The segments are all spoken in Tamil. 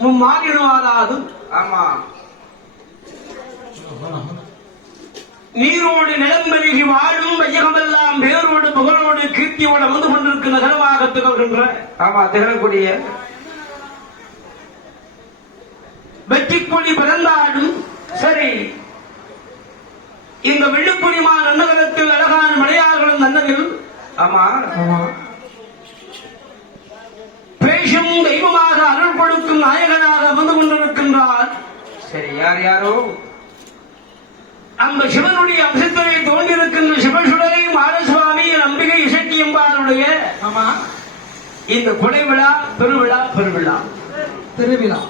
மும்மாறிடுவாராது ஆமா. நீரோடு நிலம்பெருகி வாழும் வையகமெல்லாம் பேரோடு புகழோடு கீர்த்தியோடு வந்து கொண்டிருக்கிற நகரமாக திகழ்கின்ற ஆமா திகழக்கூடிய. வெற்றி கொடி பிறந்தாடும் சரி இந்த வெள்ளுப்புரிமா நன்னகரத்தில் அழகான மலையார்களும் நன்னதில் ஆமா. பேசும் கொடுக்கும் நாயகனாக வந்து கொண்டிருக்கின்றார். சரி யார் யாரோ? அந்த சிவனுடைய அம்சத்திலே தோன்றிருக்கின்ற சிவசுடரை மாரசுவாமி அம்பிகை இசக்கியம்பாருடைய ஆமா. இந்த கொடை விழா பெருவிழா. பெருவிழா. திருவிழா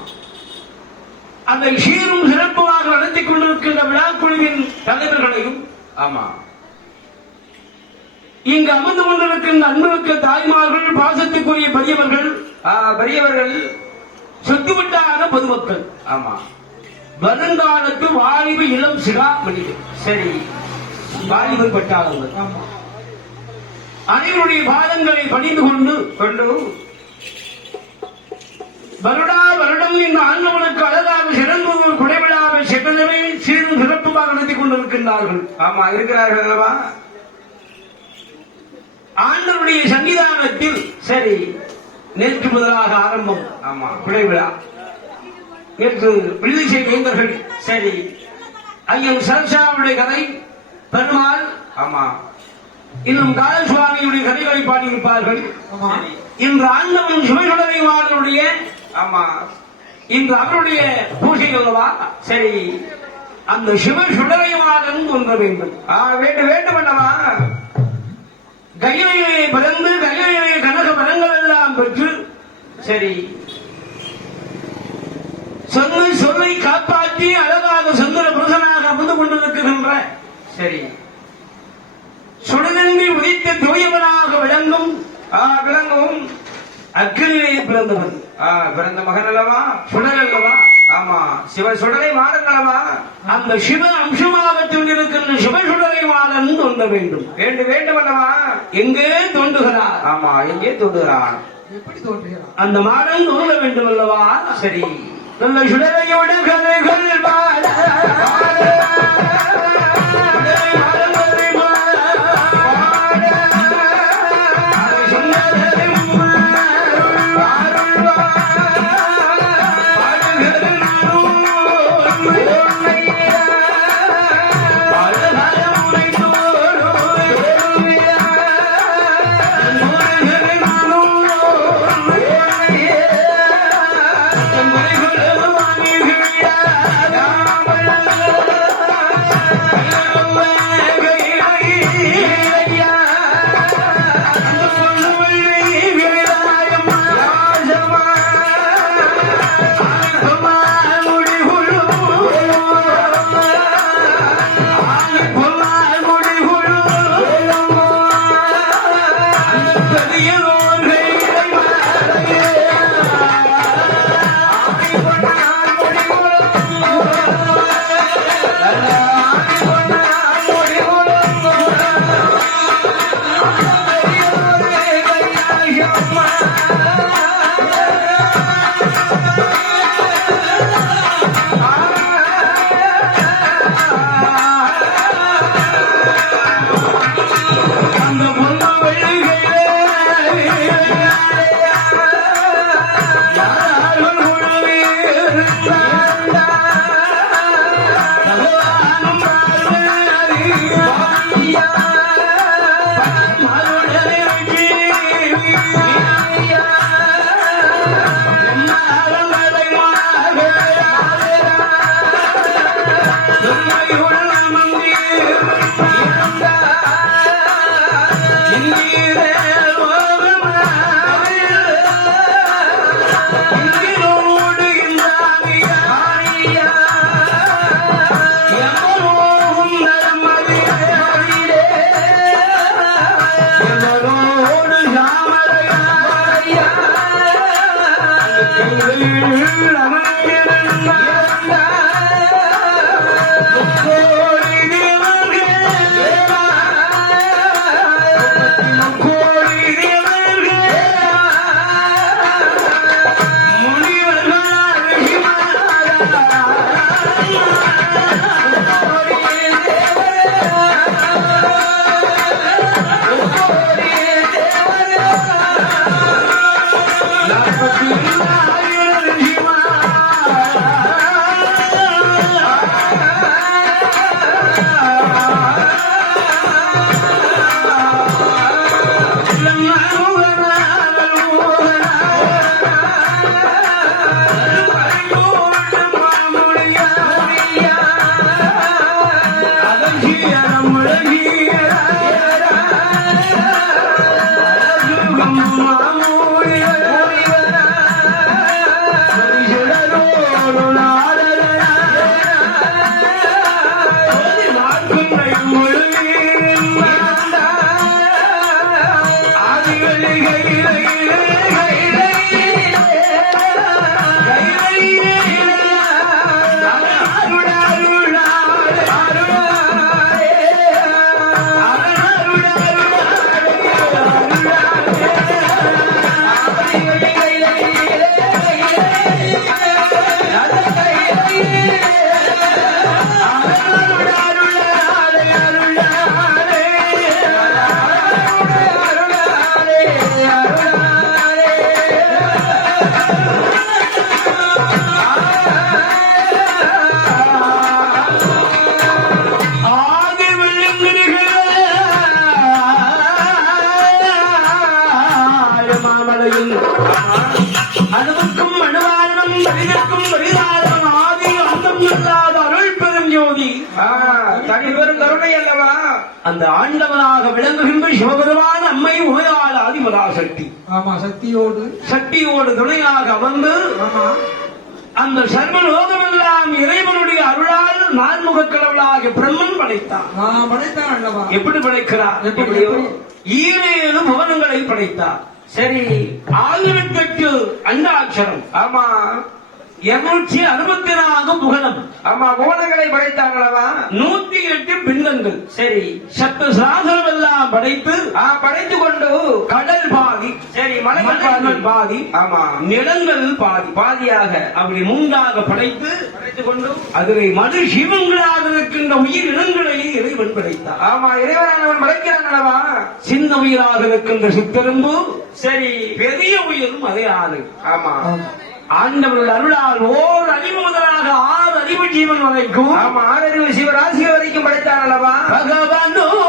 அதை சீரும் சிறப்புமாக நடத்திக் கொண்டிருக்கின்ற விழாக்குழுவின் தலைவர்களையும் ஆமா. இங்கு அமர்ந்து கொண்டிருக்கின்ற அன்புமிக்க தாய்மார்கள் பாசத்துக்குரிய பெரியவர்கள் ஆ, பெரியவர்கள் சொத்துவிட்டான பொதுமக்கள். ஆமா. வருங்காலத்து வாலிப இளம் சிகா மனிதர். சரி. வாலிபர் பட்டாளங்கள். ஆமா. அனைவருடைய பாதங்களை பணிந்து கொண்டு கொண்டு. வருடா வருடம் இந்த ஆண்டவனுக்கு அழகாக சிறந்த குடைவிழாவை சென்றதவே சீரும் சிறப்புமாக நடத்திக் கொண்டிருக்கின்றார்கள். ஆமா இருக்கிறார்கள் அல்லவா? ஆண்டவருடைய சன்னிதானத்தில் சரி. நேற்று முதலாக ஆரம்பம். ஆமா. குடைவிழா நேற்று வில்லிசை வேந்தர்கள் சரி. ஐயன் சரசாவுடைய கதை பெருமாள் ஆமா. இன்னும் காலசுவாமியுடைய கதைகளை பாடியிருப்பார்கள். ஆமா. இன்று ஆண்டவன் சிவசுடரைவாளருடைய ஆமா. இன்று அவருடைய பூஜை அல்லவா? சரி. அந்த சிவ சுடரைவாளன் தோன்ற வேண்டும். ஆ வேண்டும் வேண்டும் சரி. சொன்ன சொல்லை காப்பாற்றி அழகாக சுந்தர புருஷனாக அமர்ந்து கொண்டிருக்கின்ற சரி. சுடனங்கி உதித்த தூயவனாக விளங்கும். ஆ விளங்கும் அக்கினிலே பிறந்தவன். ஆ பிறந்த மகன் அல்லவா? சுடர் அல்லவா? ஆமா. சிவ சுடலை மாறுங்களவா அந்த சிவ அம்சமாக இருக்கின்ற சிவ சுடரைவாளன் தோன்ற வேண்டும். வேண்டும் வேண்டும் அல்லவா? எங்கே தோன்றுகிறார்? ஆமா எங்கே தோன்றுகிறான் அந்த மாடன் தோன்ற வேண்டும் அல்லவா சரி. நல்ல சுடலையோடு கதைகள் பாட. ஆண்டவனாக விளங்குகின்ற சிவபெருமான் அம்மை உமையாள் ஆதிபராசக்தி ஆமா சக்தியோடு. சக்தியோடு துணையாக அமர்ந்து ஆமா. அந்த சர்வ லோகமெல்லாம் இறைவனுடைய அருளால் நான்முகக் கடவுளாக பிரம்மன் படைத்தான். படைத்தான் எப்படி படைக்கிறார்? எப்படி, எப்படியோ எப்படி? ஈரேழு புவனங்களை படைத்தார் சரி ஆயிரத்தி எட்டு அண்டாட்சரம். ஆமா. இருநூற்றி அறுபத்தி நான்கு புகனம் ஆமா புவனங்களை படைத்தாங்களவா எட்டு பிண்டங்கள் சரி. சத்து சாகரம் எல்லாம் படைத்து படைத்து கொண்டு கடல் பாதி சரி மலை மலைகள் பாதி. ஆமா. நிலங்கள் பாதி. பாதியாக அப்படி மூன்றாக படைத்து படைத்து கொண்டு அதிலே மது சிவங்களாக இருக்கின்ற உயிர் இனங்களை இறைவன் படைத்தார். ஆமா இறைவனானவன் படைக்கிறான் அல்லவா? சின்ன உயிராக இருக்கின்ற சித்தெரும்பு சரி. பெரிய உயிரும் அதே ஆறு ஆமா. ஆமா ஆண்டவர்கள் அருளால் ஓர் அறிவு முதலாக ஆறு அறிவு ஜீவன் வரைக்கும் ஆமா ஆறறிவு சிவராசிகள் வரைக்கும் படைத்தான் அல்லவா? பகவனோட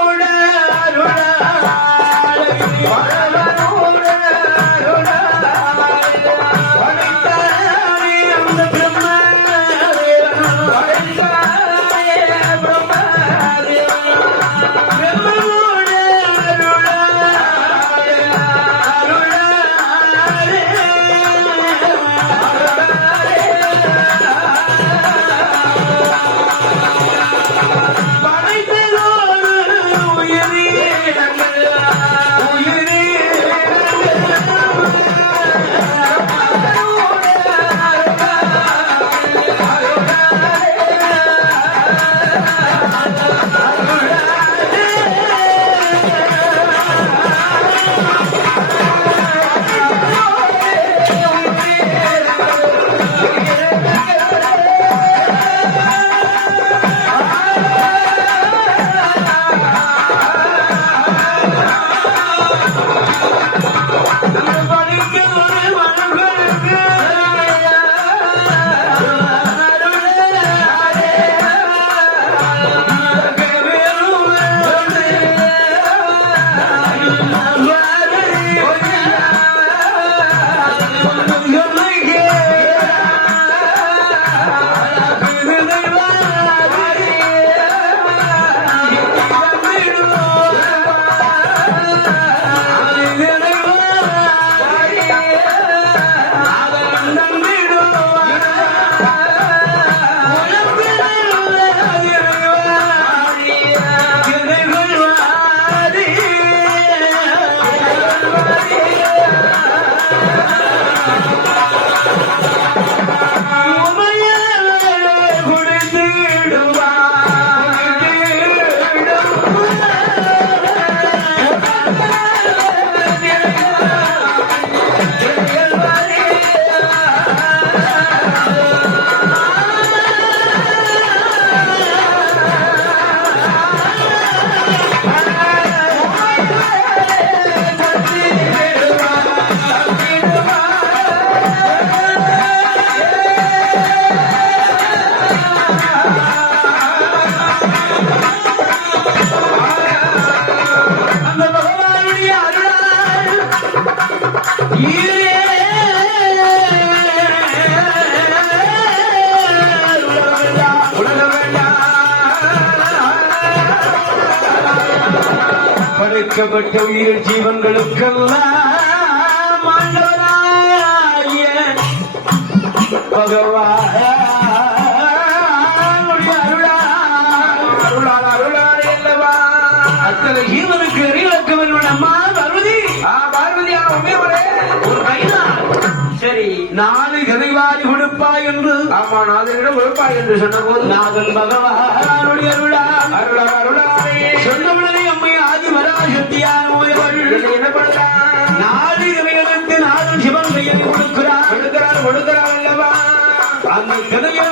படைக்கப்பட்ட உயிர் ஜீவன்களுக்கெல்லாம் பகவான். சரி. நாலு கதைவாரி கொடுப்பாய் என்று. ஆமா நாதனிடம் உழைப்பாய் என்று சொன்ன போது நாதன் பகவானுடைய அருளால். அருளால் அருளாலே. சொன்னவுடனே அம்மை ஆதி வராசக்தியான உயர்கள் என்னை பண்றான் நாலு கதைகளுக்கு நாதன் சிவன் கையில் கொடுக்கிறார். கொடுக்கிறார் கொடுக்கிறார் அல்லவா? அந்த கதையில்